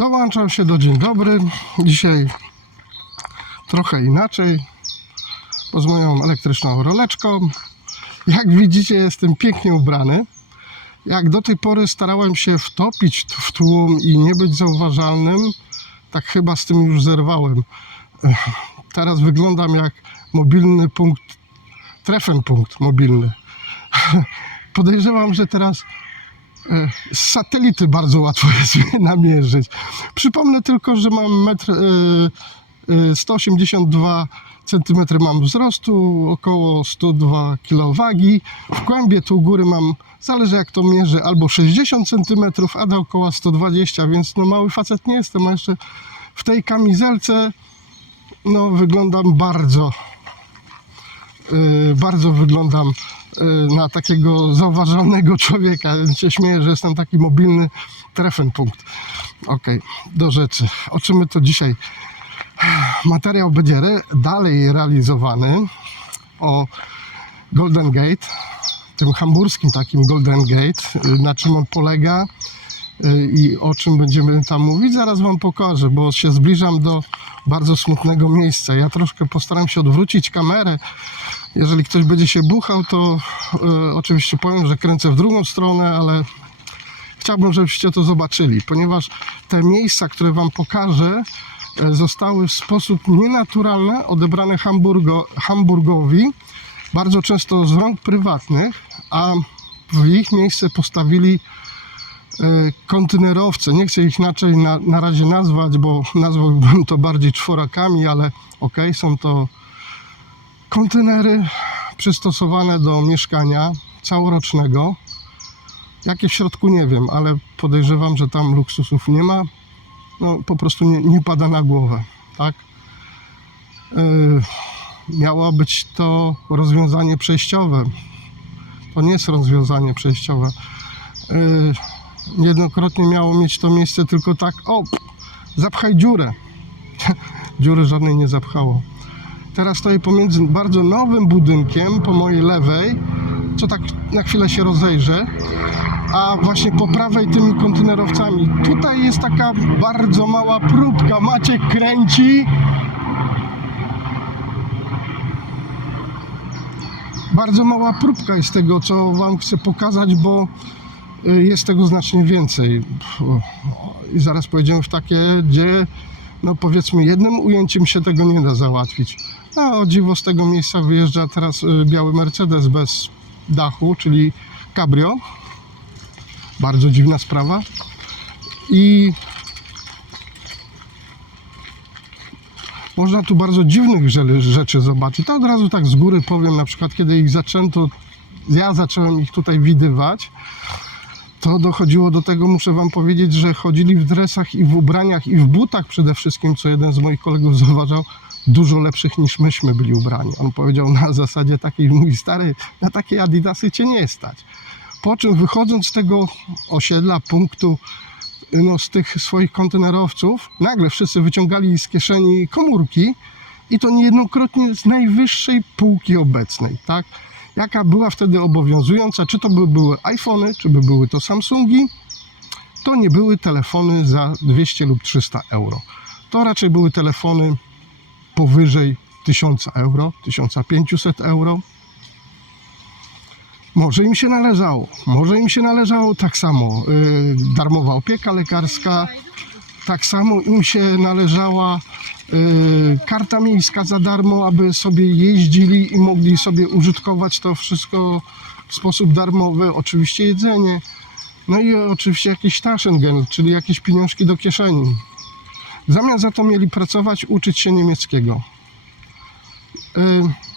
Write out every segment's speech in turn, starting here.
Dołączam się do dzień dobry. Dzisiaj trochę inaczej, bo z moją elektryczną roleczką. Jak widzicie, jestem pięknie ubrany. Jak do tej pory starałem się wtopić w tłum i nie być zauważalnym, tak chyba z tym już zerwałem. Teraz wyglądam jak mobilny punkt, trefenpunkt mobilny. Podejrzewam, że teraz z satelity bardzo łatwo jest mnie namierzyć. Przypomnę tylko, że mam 182 cm mam wzrostu, około 102 kg wagi. W kłębie tu u góry mam, zależy jak to mierzy, albo 60 cm, a dookoła 120, więc no mały facet nie jestem, a jeszcze w tej kamizelce no wyglądam bardzo wyglądam na takiego zauważalnego człowieka. Się śmieję, że jestem taki mobilny trefenpunkt. Ok, do rzeczy. O czym my to dzisiaj? Materiał będzie dalej realizowany o Golden Gate, tym hamburskim takim Golden Gate, na czym on polega i o czym będziemy tam mówić. Zaraz wam pokażę, bo się zbliżam do bardzo smutnego miejsca. Ja troszkę postaram się odwrócić kamerę. Jeżeli ktoś będzie się buchał, to oczywiście powiem, że kręcę w drugą stronę, ale chciałbym, żebyście to zobaczyli, ponieważ te miejsca, które wam pokażę, zostały w sposób nienaturalny odebrane Hamburgowi, bardzo często z rąk prywatnych, a w ich miejsce postawili kontenerowce. Nie chcę ich inaczej na razie nazwać, bo nazwałbym to bardziej czworakami, ale ok, są to kontenery przystosowane do mieszkania całorocznego. Jakie w środku nie wiem, ale podejrzewam, że tam luksusów nie ma. No po prostu nie pada na głowę, tak? Miało być to rozwiązanie przejściowe. To nie jest rozwiązanie przejściowe. Niejednokrotnie miało mieć to miejsce tylko tak, o, zapchaj dziurę. Dziury żadnej nie zapchało. Teraz stoję pomiędzy bardzo nowym budynkiem po mojej lewej, co tak na chwilę się rozejrzę, a właśnie po prawej tymi kontenerowcami. Tutaj jest taka bardzo mała próbka. Maciek kręci. Bardzo mała próbka jest tego, co wam chcę pokazać, bo jest tego znacznie więcej. I zaraz pojedziemy w takie, gdzie no powiedzmy jednym ujęciem się tego nie da załatwić. A o dziwo z tego miejsca wyjeżdża teraz biały Mercedes bez dachu, czyli cabrio. Bardzo dziwna sprawa. I można tu bardzo dziwnych rzeczy zobaczyć. To od razu tak z góry powiem, na przykład kiedy ich zaczęto, ja zacząłem ich tutaj widywać, to dochodziło do tego, muszę wam powiedzieć, że chodzili w dresach i w ubraniach i w butach przede wszystkim, co jeden z moich kolegów zauważał, dużo lepszych niż myśmy byli ubrani. On powiedział na zasadzie takiej, mój stary, na takie adidasy cię nie stać. Po czym wychodząc z tego osiedla, punktu, no, z tych swoich kontenerowców, nagle wszyscy wyciągali z kieszeni komórki i to niejednokrotnie z najwyższej półki obecnej, tak? Jaka była wtedy obowiązująca, czy to były iPhony, czy były to Samsungi, to nie były telefony za 200 lub 300 euro. To raczej były telefony powyżej 1000 euro, 1500 euro. Może im się należało tak samo darmowa opieka lekarska, tak samo im się należała karta miejska za darmo, aby sobie jeździli i mogli sobie użytkować to wszystko w sposób darmowy, oczywiście jedzenie, no i oczywiście jakiś Taschengeld, czyli jakieś pieniążki do kieszeni. W zamian za to mieli pracować, uczyć się niemieckiego.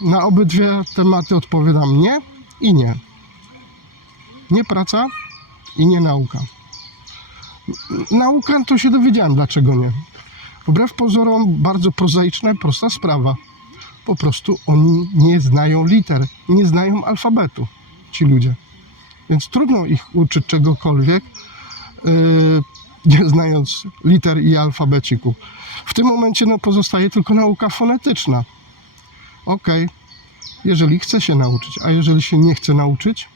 Na obydwie tematy odpowiadam nie i nie. Nie praca i nie nauka. Nauka to się dowiedziałem, dlaczego nie. Wbrew pozorom bardzo prozaiczna, prosta sprawa. Po prostu oni nie znają liter, nie znają alfabetu, ci ludzie. Więc trudno ich uczyć czegokolwiek, nie znając liter i alfabeciku. W tym momencie no, pozostaje tylko nauka fonetyczna. Ok, jeżeli chce się nauczyć, a jeżeli się nie chce nauczyć,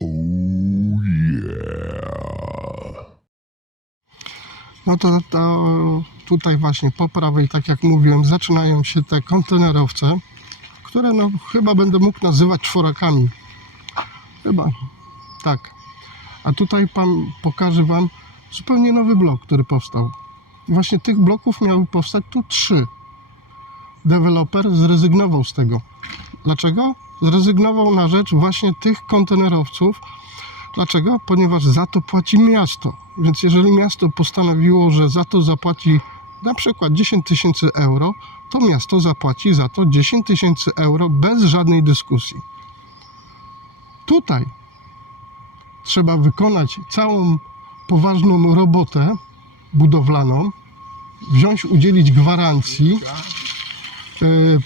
Oh yeah. no to tutaj właśnie po prawej, tak jak mówiłem, zaczynają się te kontenerowce, które no chyba będę mógł nazywać czworakami. Chyba, tak. A tutaj pokażę Wam zupełnie nowy blok, który powstał. I właśnie tych bloków miały powstać tu 3. Deweloper zrezygnował z tego. Dlaczego? Zrezygnował na rzecz właśnie tych kontenerowców. Dlaczego? Ponieważ za to płaci miasto. Więc jeżeli miasto postanowiło, że za to zapłaci na przykład 10 000 euro, to miasto zapłaci za to 10 000 euro bez żadnej dyskusji. Tutaj trzeba wykonać całą poważną robotę budowlaną, udzielić gwarancji,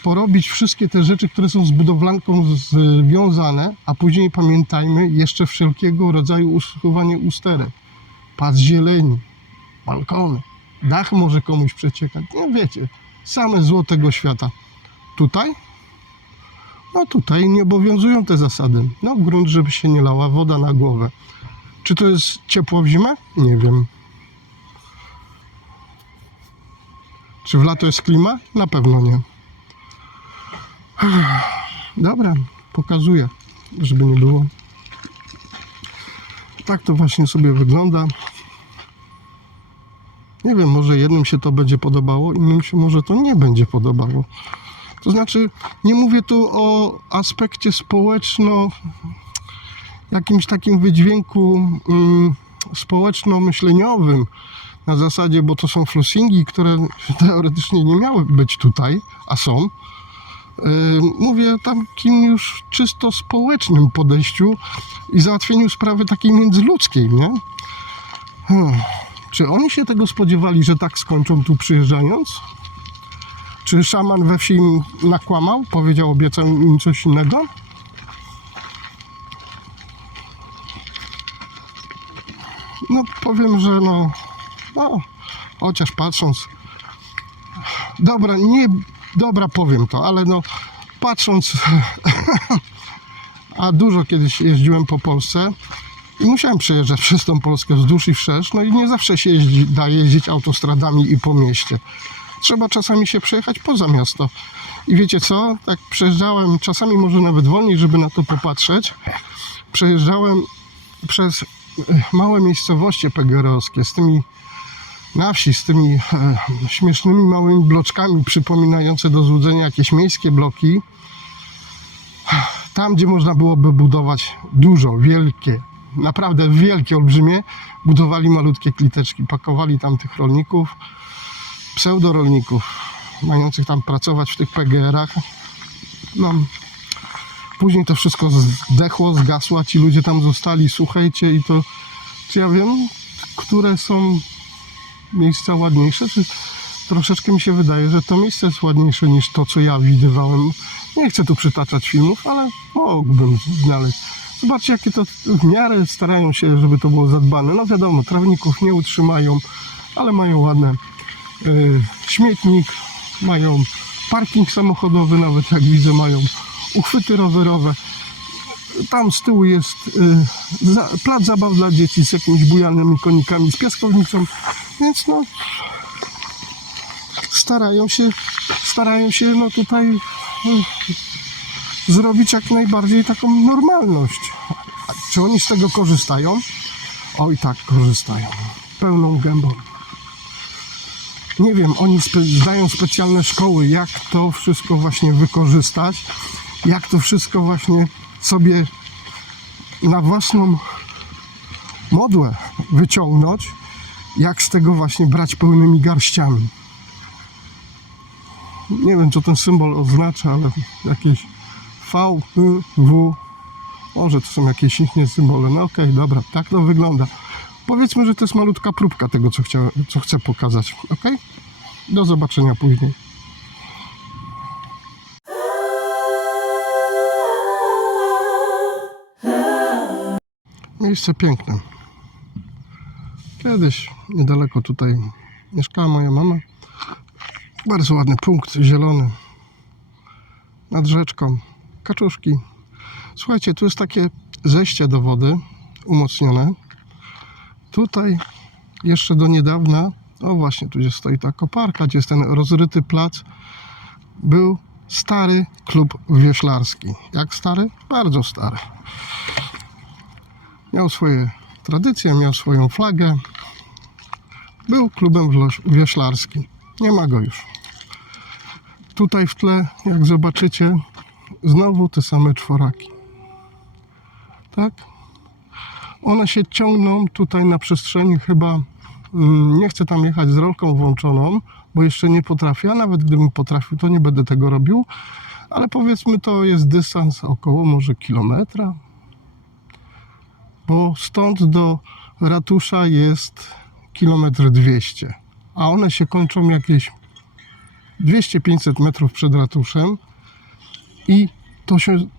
porobić wszystkie te rzeczy, które są z budowlanką związane, a później pamiętajmy jeszcze wszelkiego rodzaju usuwanie usterek, pas zieleni, balkony, dach może komuś przeciekać, no wiecie, same zło tego świata. Tutaj? No tutaj nie obowiązują te zasady. No grunt, żeby się nie lała woda na głowę. Czy to jest ciepło w zimę? Nie wiem. Czy w lato jest klima? Na pewno nie. Dobra, pokazuję, żeby nie było. Tak to właśnie sobie wygląda. Nie wiem, może jednym się to będzie podobało, innym się może to nie będzie podobało. To znaczy, nie mówię tu o aspekcie społeczno, jakimś takim wydźwięku społeczno-myśleniowym na zasadzie, bo to są flossingi, które teoretycznie nie miały być tutaj, a są. Mówię o takim już czysto społecznym podejściu i załatwieniu sprawy takiej międzyludzkiej, nie? Czy oni się tego spodziewali, że tak skończą tu przyjeżdżając? Czy szaman we wsi im nakłamał? Powiedział, obiecał im coś innego? No powiem, że no chociaż patrząc, dobra powiem to, ale no patrząc, a dużo kiedyś jeździłem po Polsce i musiałem przejeżdżać przez tą Polskę wzdłuż i wszerz, no i nie zawsze się da jeździć autostradami i po mieście. Trzeba czasami się przejechać poza miasto. I wiecie co? Tak przejeżdżałem, czasami może nawet wolniej, żeby na to popatrzeć. Przejeżdżałem przez małe miejscowości PGR-owskie na wsi z tymi śmiesznymi małymi bloczkami przypominające do złudzenia jakieś miejskie bloki. Tam, gdzie można byłoby budować dużo, wielkie, naprawdę wielkie, olbrzymie, budowali malutkie kliteczki, pakowali tam tych rolników, pseudorolników, mających tam pracować w tych PGR-ach. No, później to wszystko zdechło, zgasło, a ci ludzie tam zostali, słuchajcie, i to, czy ja wiem, które są miejsca ładniejsze, czy troszeczkę mi się wydaje, że to miejsce jest ładniejsze niż to, co ja widywałem. Nie chcę tu przytaczać filmów, ale mógłbym znaleźć. Zobaczcie, jakie to w miarę starają się, żeby to było zadbane. No wiadomo, trawników nie utrzymają, ale mają ładne śmietnik, mają parking samochodowy, nawet jak widzę, mają uchwyty rowerowe. Tam z tyłu jest plac zabaw dla dzieci z jakimiś bujanymi konikami, z piaskownicą, więc no starają się no tutaj zrobić jak najbardziej taką normalność. A czy oni z tego korzystają? Oj tak, korzystają. Pełną gębą. Nie wiem, oni zdają specjalne szkoły, jak to wszystko właśnie wykorzystać, jak to wszystko właśnie sobie na własną modłę wyciągnąć, jak z tego właśnie brać pełnymi garściami. Nie wiem, co ten symbol oznacza, ale jakieś V, W, może to są jakieś inne symbole. No okej, dobra, tak to wygląda. Powiedzmy, że to jest malutka próbka tego, co chcę pokazać. Ok? Do zobaczenia później. Miejsce piękne. Kiedyś niedaleko tutaj mieszkała moja mama. Bardzo ładny punkt, zielony. Nad rzeczką. Kaczuszki. Słuchajcie, tu jest takie zejście do wody umocnione. Tutaj jeszcze do niedawna No właśnie, tu gdzie stoi ta koparka, gdzie jest ten rozryty plac, był stary klub wioślarski. Jak stary? Bardzo stary. Miał swoje tradycje, miał swoją flagę. Był klubem wioślarskim. Nie ma go już. Tutaj w tle, jak zobaczycie, znowu te same czworaki. Tak? One się ciągną tutaj na przestrzeni chyba, nie chcę tam jechać z rolką włączoną, bo jeszcze nie potrafię, a nawet gdybym potrafił, to nie będę tego robił, ale powiedzmy to jest dystans około może kilometra, bo stąd do ratusza jest 1,2 km, a one się kończą jakieś 200-500 metrów przed ratuszem i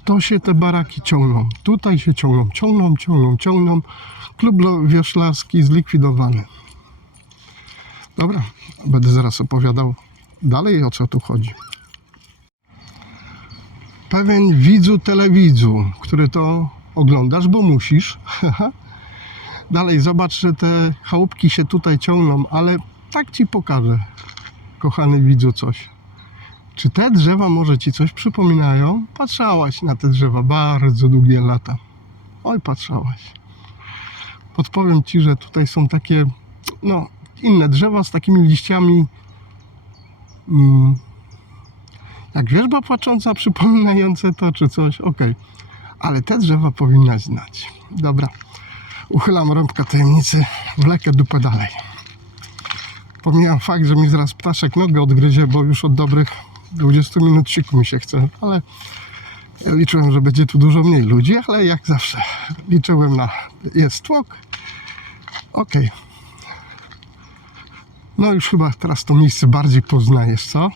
to się te baraki ciągną. Tutaj się ciągną. Klub wioślarski zlikwidowany. Dobra, będę zaraz opowiadał dalej, o co tu chodzi. Pewien widzu telewidzu, który to oglądasz, bo musisz. Dalej, zobacz, że te chałupki się tutaj ciągną, ale tak ci pokażę, kochany widzu, coś. Czy te drzewa może ci coś przypominają? Patrzałaś na te drzewa bardzo długie lata. Oj, patrzałaś. Podpowiem ci, że tutaj są takie, no, inne drzewa z takimi liściami, jak wierzba płacząca, przypominające to, czy coś. Okej. Ale te drzewa powinnaś znać. Dobra. Uchylam rąbka tajemnicy, wlekę dupę dalej. Pomijam fakt, że mi zaraz ptaszek nogę odgryzie, bo już od dobrych 20 minut siku mi się chce, ale ja liczyłem, że będzie tu dużo mniej ludzi, ale jak zawsze liczyłem na jest tłok. Okej. No już chyba teraz to miejsce bardziej poznajesz, co?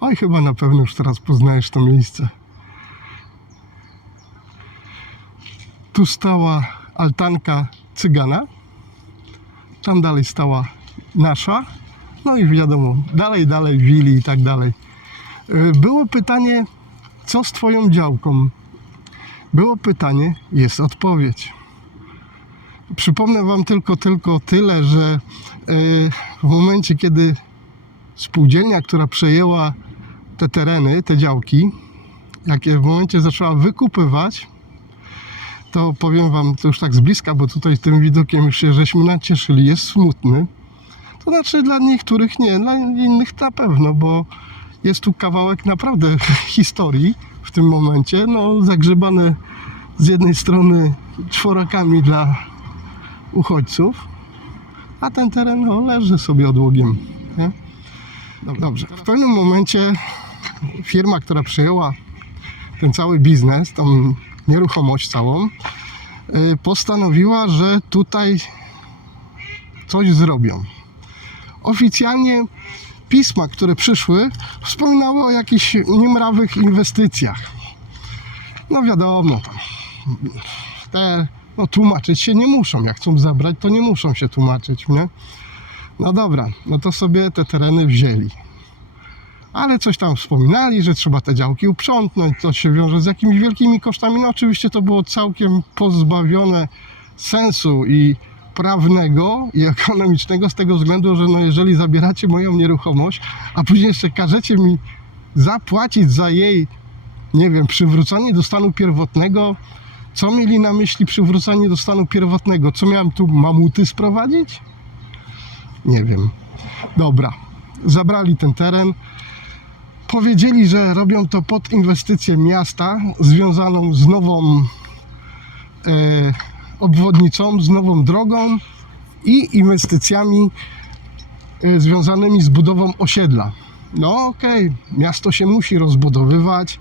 Oj, chyba na pewno już teraz poznajesz to miejsce. Tu stała altanka cygana, tam dalej stała nasza, no i wiadomo, dalej, willi i tak dalej. Było pytanie, co z twoją działką? Było pytanie, jest odpowiedź. Przypomnę wam tylko tyle, że w momencie, kiedy spółdzielnia, która przejęła te tereny, te działki, jak je w momencie zaczęła wykupywać, to powiem wam, to już tak z bliska, bo tutaj tym widokiem już się żeśmy nacieszyli, jest smutny. To znaczy dla niektórych nie, dla innych na pewno, bo jest tu kawałek naprawdę historii w tym momencie, no zagrzebane z jednej strony czworakami dla uchodźców, a ten teren no, leży sobie odłogiem. Nie? Dobrze, w pewnym momencie firma, która przejęła ten cały biznes, tą nieruchomość całą, postanowiła, że tutaj coś zrobią. Oficjalnie pisma, które przyszły, wspominały o jakichś niemrawych inwestycjach. No wiadomo, te tłumaczyć się nie muszą. Jak chcą zabrać, to nie muszą się tłumaczyć, nie? No dobra, no to sobie te tereny wzięli. Ale coś tam wspominali, że trzeba te działki uprzątnąć, to się wiąże z jakimiś wielkimi kosztami. No oczywiście to było całkiem pozbawione sensu i prawnego i ekonomicznego z tego względu, że no jeżeli zabieracie moją nieruchomość, a później jeszcze każecie mi zapłacić za jej, nie wiem, przywrócenie do stanu pierwotnego. Co mieli na myśli przywrócenie do stanu pierwotnego? Co miałem tu mamuty sprowadzić? Nie wiem. Dobra, zabrali ten teren. Powiedzieli, że robią to pod inwestycję miasta związaną z nową obwodnicą, z nową drogą i inwestycjami związanymi z budową osiedla. No okej, miasto się musi rozbudowywać,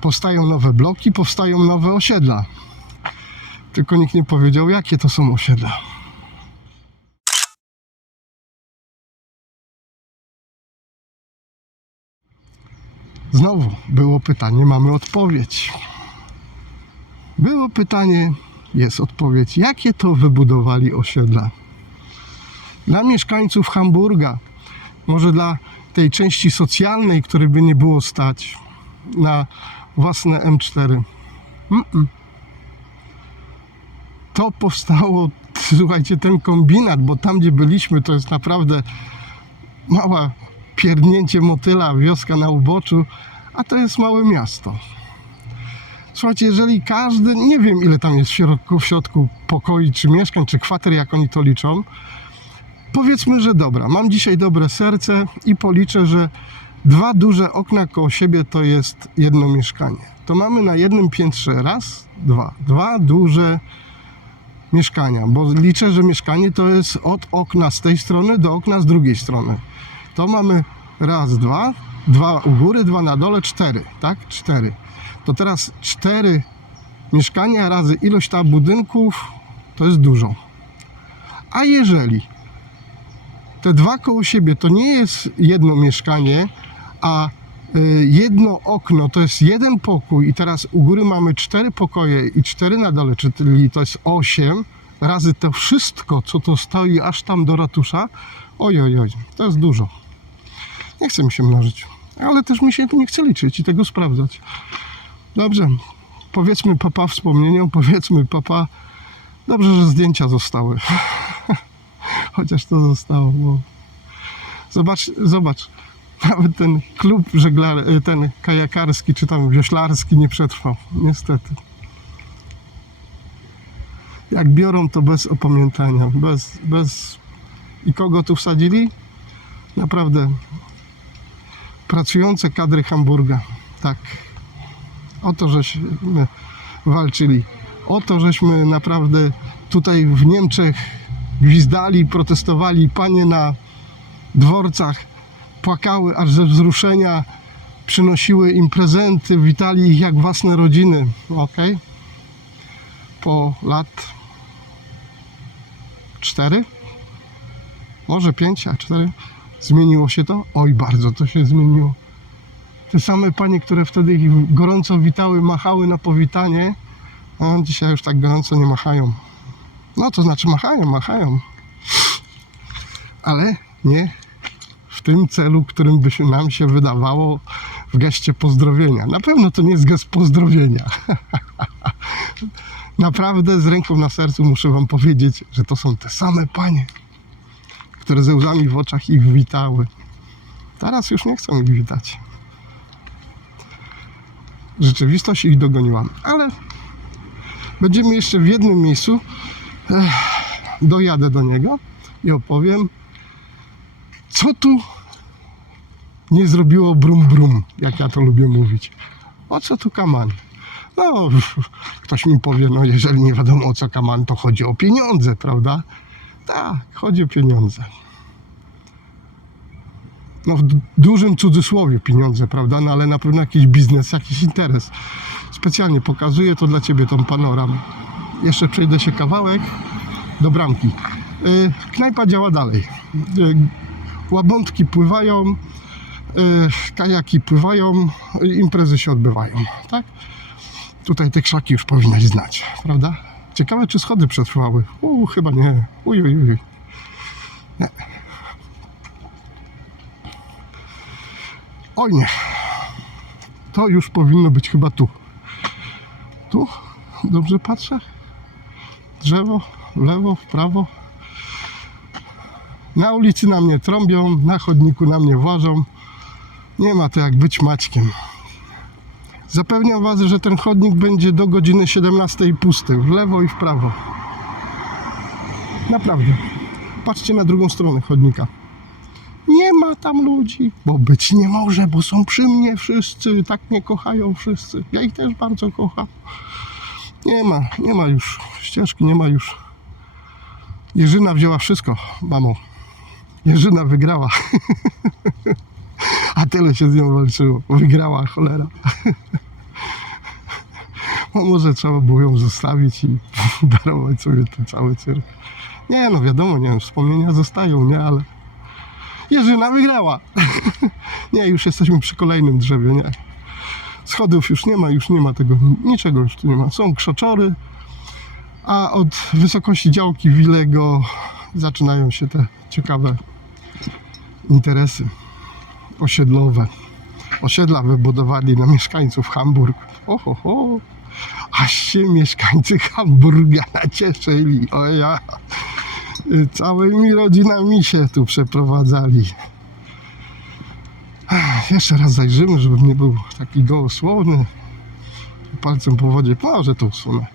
powstają nowe bloki, powstają nowe osiedla. Tylko nikt nie powiedział, jakie to są osiedla. Znowu było pytanie, mamy odpowiedź. Było pytanie, jest odpowiedź. Jakie to wybudowali osiedla? Dla mieszkańców Hamburga, może dla tej części socjalnej, której by nie było stać na własne M4. To powstało, słuchajcie, ten kombinat, bo tam gdzie byliśmy to jest naprawdę mała pierdnięcie motyla, wioska na uboczu, a to jest małe miasto. Słuchajcie, jeżeli każdy, nie wiem ile tam jest w środku pokoi, czy mieszkań, czy kwater, jak oni to liczą, powiedzmy, że dobra, mam dzisiaj dobre serce i policzę, że 2 duże okna koło siebie to jest jedno mieszkanie. To mamy na jednym piętrze raz, dwa duże mieszkania, bo liczę, że mieszkanie to jest od okna z tej strony do okna z drugiej strony. To mamy raz, dwa u góry, 2 na dole, 4, tak? 4. To teraz 4 mieszkania razy ilość ta budynków to jest dużo. A jeżeli te 2 koło siebie to nie jest jedno mieszkanie, a jedno okno to jest jeden pokój i teraz u góry mamy 4 pokoje i 4 na dole, czyli to jest 8 razy to wszystko, co to stoi aż tam do ratusza, oj, to jest dużo. Nie chce mi się mnożyć, ale też mi się nie chce liczyć i tego sprawdzać. Dobrze, powiedzmy papa wspomnieniom, powiedzmy papa, dobrze, że zdjęcia zostały. Chociaż to zostało, bo zobacz, nawet ten klub ten kajakarski, czy tam wioślarski nie przetrwał, niestety. Jak biorą, to bez opamiętania, bez... I kogo tu wsadzili? Naprawdę pracujące kadry Hamburga, tak. O to, żeśmy walczyli. O to, żeśmy naprawdę tutaj w Niemczech gwizdali, protestowali, panie na dworcach płakały aż ze wzruszenia, przynosiły im prezenty, witali ich jak własne rodziny. Okay? Po lat 4, może 5, a 4 zmieniło się to? Oj, bardzo to się zmieniło. Te same panie, które wtedy ich gorąco witały, machały na powitanie, no, dzisiaj już tak gorąco nie machają. No to znaczy machają. Ale nie w tym celu, którym by się nam się wydawało w geście pozdrowienia. Na pewno to nie jest gest pozdrowienia. Naprawdę z ręką na sercu muszę wam powiedzieć, że to są te same panie, które ze łzami w oczach ich witały. Teraz już nie chcą ich witać. Rzeczywistość ich dogoniła. Ale będziemy jeszcze w jednym miejscu. Dojadę do niego i opowiem, co tu nie zrobiło brum brum, jak ja to lubię mówić. O co tu kaman? No, ktoś mi powie, no jeżeli nie wiadomo o co kaman, to chodzi o pieniądze, prawda? Tak, chodzi o pieniądze. No w dużym cudzysłowie pieniądze, prawda? No ale na pewno jakiś biznes, jakiś interes. Specjalnie pokazuję to dla ciebie, tą panoramę. Jeszcze przejdę się kawałek do bramki. Knajpa działa dalej. Łabądki pływają, kajaki pływają, imprezy się odbywają, tak? Tutaj te krzaki już powinnaś znać, prawda? Ciekawe, czy schody przetrwały. Chyba nie. Uj. Nie. Oj nie. To już powinno być chyba tu. Tu? Dobrze patrzę? Drzewo, w lewo, w prawo. Na ulicy na mnie trąbią, na chodniku na mnie włażą. Nie ma to jak być Maćkiem. Zapewniam was, że ten chodnik będzie do godziny 17 pusty, w lewo i w prawo. Naprawdę. Patrzcie na drugą stronę chodnika. Nie ma tam ludzi, bo być nie może, bo są przy mnie wszyscy, tak mnie kochają wszyscy. Ja ich też bardzo kocham. Nie ma już ścieżki, nie ma już. Jerzyna wzięła wszystko, mamo. Jerzyna wygrała. A tyle się z nią walczyło. Wygrała, cholera. No może trzeba było ją zostawić i darować sobie ten cały cyrk. Nie no wiadomo, nie wiem, wspomnienia zostają, nie, ale Jerzyna wygrała. Nie, już jesteśmy przy kolejnym drzewie, nie. Schodów już nie ma tego, niczego już tu nie ma. Są krzoczory, a od wysokości działki Wilego zaczynają się te ciekawe interesy osiedlowe. Osiedla wybudowali na mieszkańców Hamburg. ho. Aż się mieszkańcy Hamburga nacieszyli. O ja. Całymi rodzinami się tu przeprowadzali. Jeszcze raz zajrzymy, żebym nie był taki gołosłowny. Palcem po wodzie, że to usunę.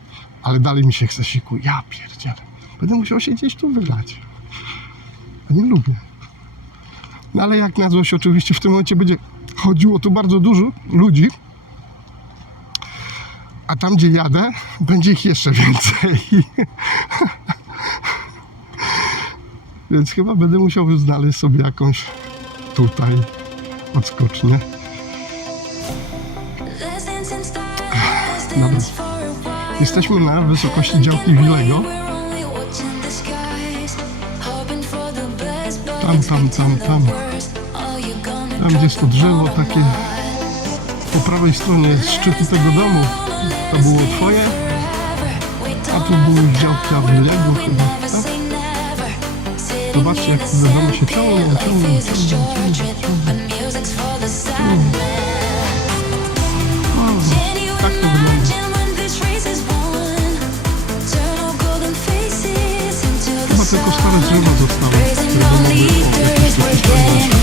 Ale dalej mi się chce siku. Ja pierdzielę. Będę musiał się gdzieś tu wylać. Ja nie lubię. No ale jak na złość oczywiście w tym momencie będzie chodziło tu bardzo dużo ludzi, a tam gdzie jadę, będzie ich jeszcze więcej. Więc chyba będę musiał znaleźć sobie jakąś tutaj odskocznię. Dobra. Jesteśmy na wysokości działki Wilego. Tam gdzie jest to drzewo takie po prawej stronie jest szczytu tego domu. To było twoje, a tu były działka Wilego chyba, tak? Zobaczcie jak te domy się ciągną. Tak to wygląda. Chyba tylko stare drzewa zostały, które mogły